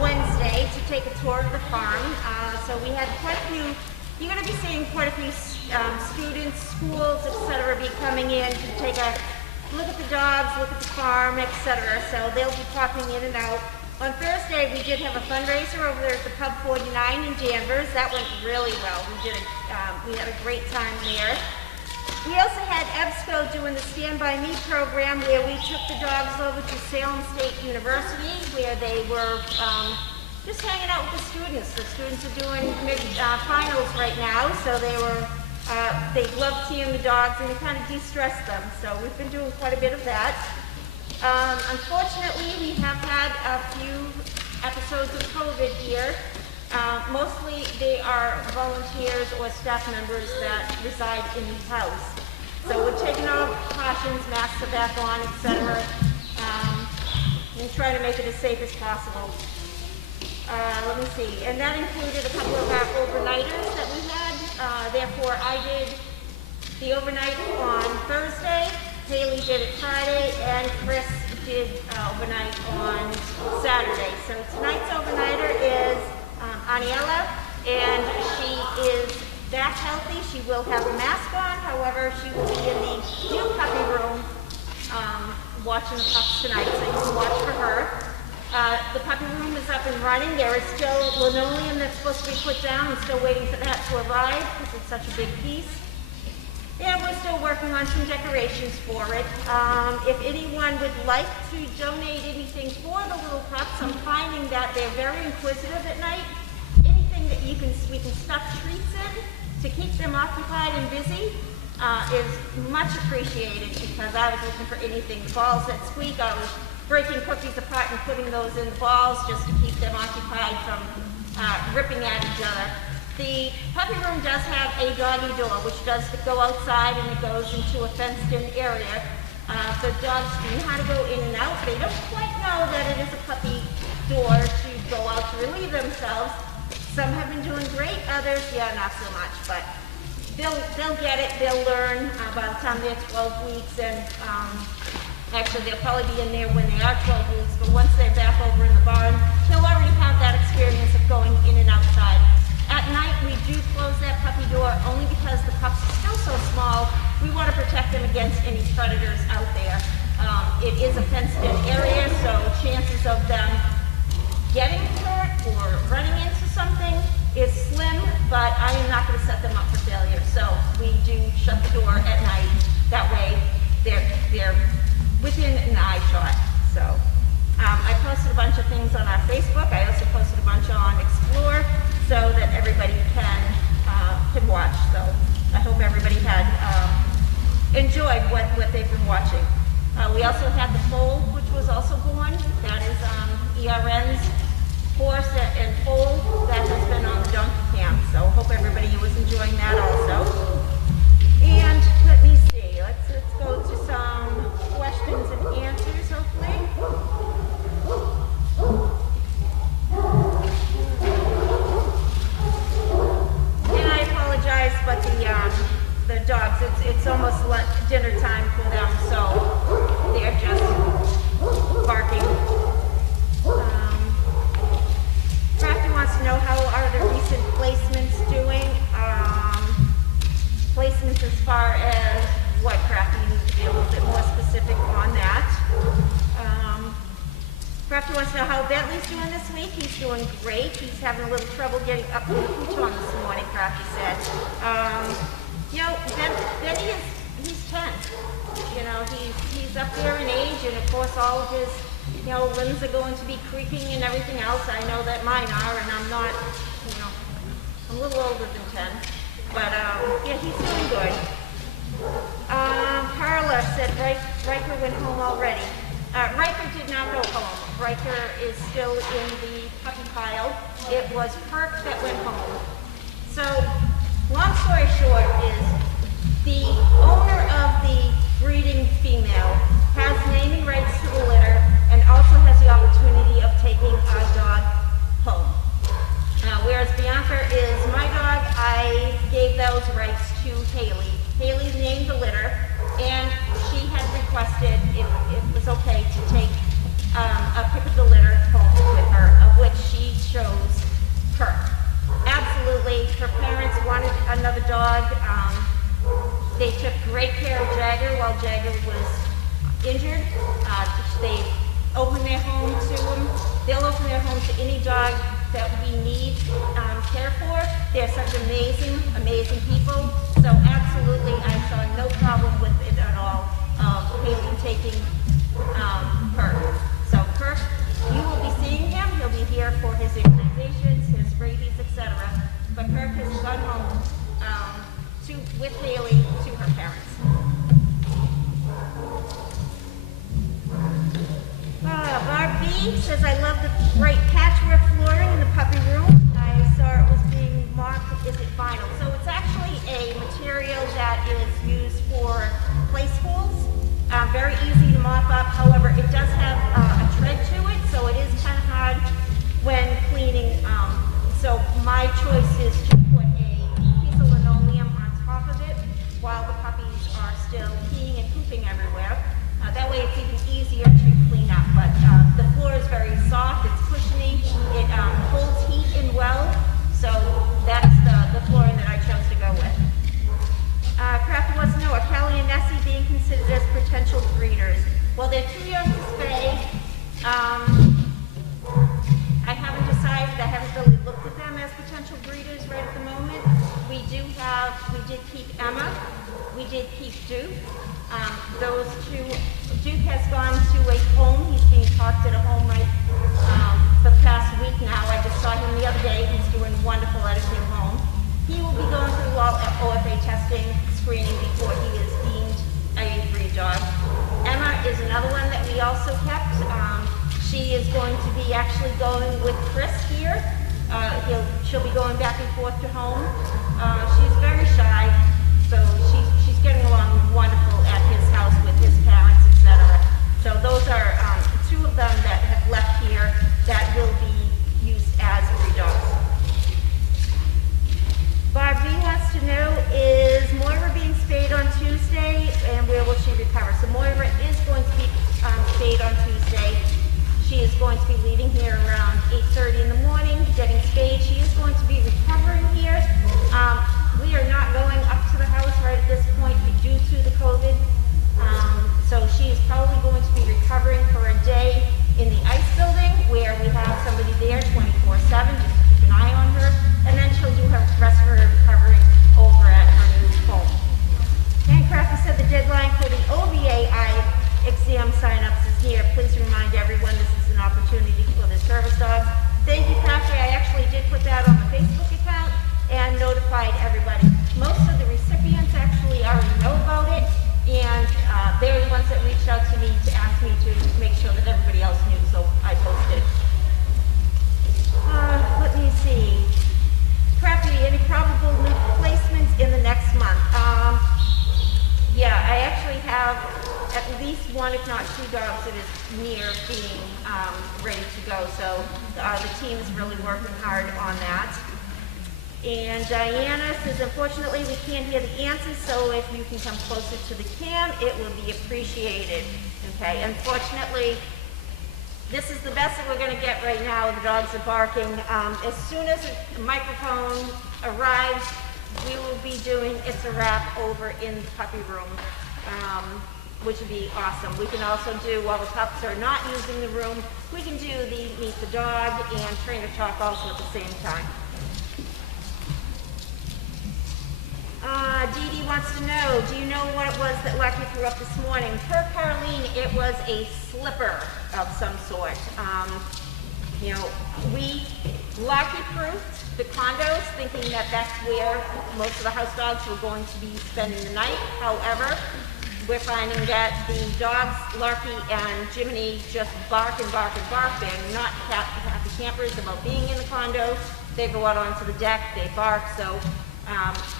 Wednesday to take a tour of the farm. So we had quite a few, you're going to be seeing quite a few students, schools, etc. be coming in to take a look at the dogs, look at the farm, etc. So they'll be popping in and out. On Thursday, we did have a fundraiser over there at the Pub 49 in Danvers. That went really well. We had a great time there. We also had EBSCO doing the Stand By Me program where we took the dogs over to Salem State University where they were just hanging out with the students. The students are doing finals right now, so they love seeing the dogs and it kind of de-stressed them. So we've been doing quite a bit of that. Unfortunately, we have had a few episodes of COVID here. Mostly they are volunteers or staff members that reside in the house. So we're taking all precautions, masks are back on, etc. And trying to make it as safe as possible. Let me see, and that included a couple of our overnighters that we had. Therefore, I did the overnight on Thursday, Haley did it Friday, and Chris did overnight on Saturday. So tonight's overnighter is Aniela, and she is back healthy. She will have a mask on, however, she will be in the new puppy room watching the pups tonight, so you can watch for her. The puppy room is up and running. There is still linoleum that's supposed to be put down. I'm still waiting for that to arrive because it's such a big piece. And we're still working on some decorations for it. If anyone would like to donate anything for the little pups, I'm finding that they're very inquisitive at night. Anything that we can stuff treats in to keep them occupied and busy is much appreciated because I was looking for anything. The balls that squeak, I was breaking cookies apart and putting those in the balls just to keep them occupied from ripping at each other. The puppy room does have a doggy door, which does go outside and it goes into a fenced-in area. The dogs know how to go in and out. They don't quite know that it is a puppy door to go out to relieve themselves. Some have been doing great, others, yeah, not so much, but they'll get it, they'll learn by the time they're 12 weeks, and actually they'll probably be in there when they are 12 weeks, but once they're back over in the barn, they'll already have that experience of going in and outside. At night, we do close that puppy door only because the pups are still so small. We want to protect them against any predators out there. It is a fenced-in area, so chances of them getting hurt or running into something is slim, but I am not going to set them up for failure. So we do shut the door at night. That way, they're within an eye shot. So I posted a bunch of things on our Facebook. I also posted a bunch on Explore, so that everybody can watch. So I hope everybody had enjoyed what they've been watching. We also had the foal, which was also born. That is ERN's horse and foal that has been on the donkey cam. So hope everybody was enjoying that also. And let me see. Let's go to some questions and answers, hopefully. And I apologize, but the dogs, it's almost dinner time for them, so they're just barking. Crafty wants to know how are the recent placements doing. Placements as far as what, Crafty? You need to be a little bit more specific on that. Crafty wants to know how Bentley's doing this week. He's doing great. He's having a little trouble getting up to the futon this morning, Crafty said. You know, Bentley he's 10. You know, he's up there in age, and of course all of his, you know, limbs are going to be creaking and everything else. I know that mine are, and I'm not, you know, I'm a little older than 10. But, yeah, he's doing good. Carla said Riker went home already. Riker did not go home. Riker is still in the puppy pile. It was Perk that went home. So, long story short is the owner of the breeding female has naming rights to the litter and also has the opportunity of taking our dog home. Whereas Bianca is my dog, I gave those rights to Haley. Haley named the litter, and she had requested if it was okay to take a pick of the litter home with her. great care of Jagger while Jagger was injured. They open their home to him. They'll open their home to any dog that we need care for. They're such amazing, amazing people. So absolutely, I saw no problem with it at all. Haley taking Kirk. So Kirk, you will be seeing him. He'll be here for his immunizations, his rabies, etc. But Kirk has gone home with Haley to her parents. Barb B says, I love the bright patchwork flooring in the puppy room. I saw it was being marked, is it vinyl? So it's actually a material that is used for play schools. Very easy to mop up. However, it does have a tread to it, so it is kind of hard when cleaning. So my choice is to put a piece of linoleum on top of it while the puppies are still peeing and pooping everywhere. That way it's even easier to clean up. But the floor is very soft, it's cushiony, it holds heat in well. So that's the flooring that I chose to go with. Crafty wants to know, are Callie and Nessie being considered as potential breeders? Well, they're too young to spay. I haven't decided, I haven't really looked at them as potential breeders right at the moment. We did keep Emma, we did keep Duke. Those two, Duke has gone to a home, he's being talked at a home right for the past week now. I just saw him the other day, he's doing wonderful at his new home. He will be going through all OFA testing, screening before he is deemed a breed dog. Emma is another one that we also kept. She is going to be actually going with Chris here. She'll be going back and forth to home. She's very shy, so she's getting along wonderful at his house with his parents, etc. So those are two of them that have left here that will be used as breed dogs. Barbie wants to know, is Moira being spayed on Tuesday, and where will she recover? So Moira is going to be spayed on Tuesday. She is going to be leaving here around 8:30 in the morning, getting spayed. She is going to be recovering here. We are not going up to the house right at this point due to the COVID. So she is probably going to be recovering for a day in the ice building where we have somebody there 24/7 just to keep an eye on her. And then she'll do her rest of her recovery over at her new home. Handcrafter said the deadline for the OVAI exam signups is here. Please remind everyone this is an opportunity for the service dogs. Thank you, Crafty. I actually did put that on the Facebook account and notified everybody. Most of the recipients actually already know about it, and they're the ones that reached out to me to ask me to make sure that everybody else knew, so I posted. Let me see. Crafty, any probable new placements in the next month? Yeah, I actually have at least one, if not two dogs that is near being ready to go. So the team is really working hard on that. And Diana says, unfortunately, we can't hear the answers, so if you can come closer to the cam, it will be appreciated. Okay, unfortunately, this is the best that we're going to get right now. The dogs are barking. As soon as the microphone arrives, we will be doing It's a Wrap over in the puppy room, which would be awesome. We can also do, while the pups are not using the room, we can do the Meet the Dog and Trainer Talk also at the same time. Dee Dee wants to know, do you know what it was that Lucky threw up this morning? Per Caroline, it was a slipper of some sort. You know, we Lucky-proofed the condos, thinking that that's where most of the house dogs were going to be spending the night. However, we're finding that the dogs, Larky and Jiminy, just bark and bark and bark. They're not happy campers about being in the condo. They go out onto the deck, they bark, so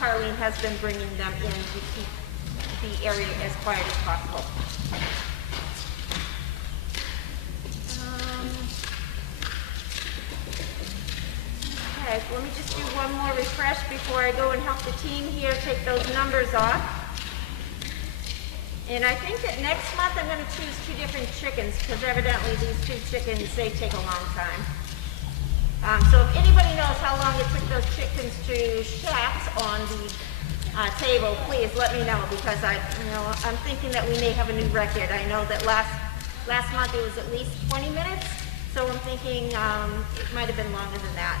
Carlene has been bringing them in to keep the area as quiet as possible. Okay, so let me just do one more refresh before I go and help the team here take those numbers off. And I think that next month I'm going to choose 2 different chickens, because evidently these 2 chickens, they take a long time. So if anybody knows how long it took those chickens to hatch on the table, please let me know, because I'm thinking that we may have a new record. I know that last month it was at least 20 minutes, so I'm thinking it might have been longer than that.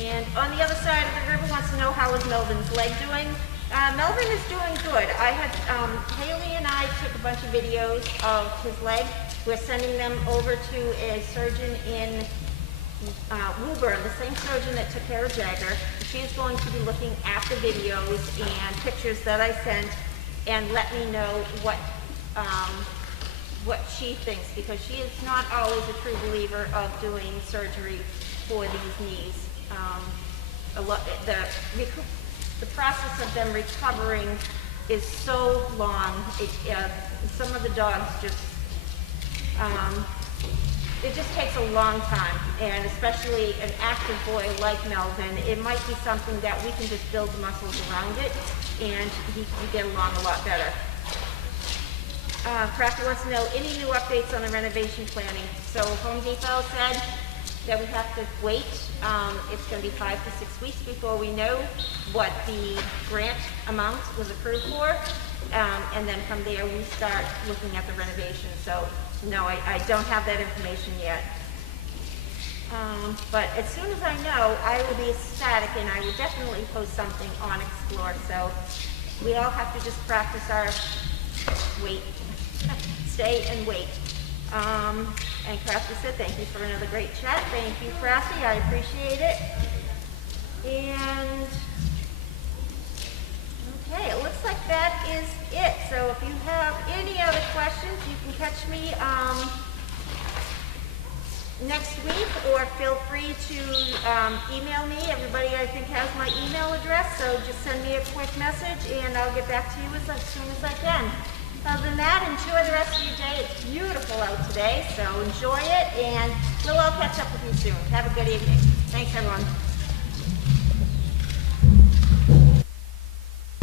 And on the other side of the river wants to know how is Melvin's leg doing. Melvin is doing good. Haley and I took a bunch of videos of his leg. We're sending them over to a surgeon in Woburn, the same surgeon that took care of Jagger. She is going to be looking at the videos and pictures that I sent and let me know what she thinks, because she is not always a true believer of doing surgery for these knees. The process of them recovering is so long. Some of the dogs just, it just takes a long time, and especially an active boy like Melvin, it might be something that we can just build the muscles around it, and he can get along a lot better. Crafty wants to know any new updates on the renovation planning. So Home Depot said that we have to wait. It's going to be 5 to 6 weeks before we know what the grant amount was approved for, and then from there we start looking at the renovation. So no, I don't have that information yet. But as soon as I know, I will be ecstatic, and I will definitely post something on Explore. So we all have to just practice our wait, stay and wait. And Crafty said, thank you for another great chat. Thank you, Crafty, I appreciate it. And okay, it looks like that is it. So if you have any other questions, you can catch me next week, or feel free to email me. Everybody, I think, has my email address, so just send me a quick message and I'll get back to you as soon as I can. Other than that, enjoy the rest of your day. It's beautiful out today, so enjoy it, and we'll all catch up with you soon. Have a good evening. Thanks, everyone.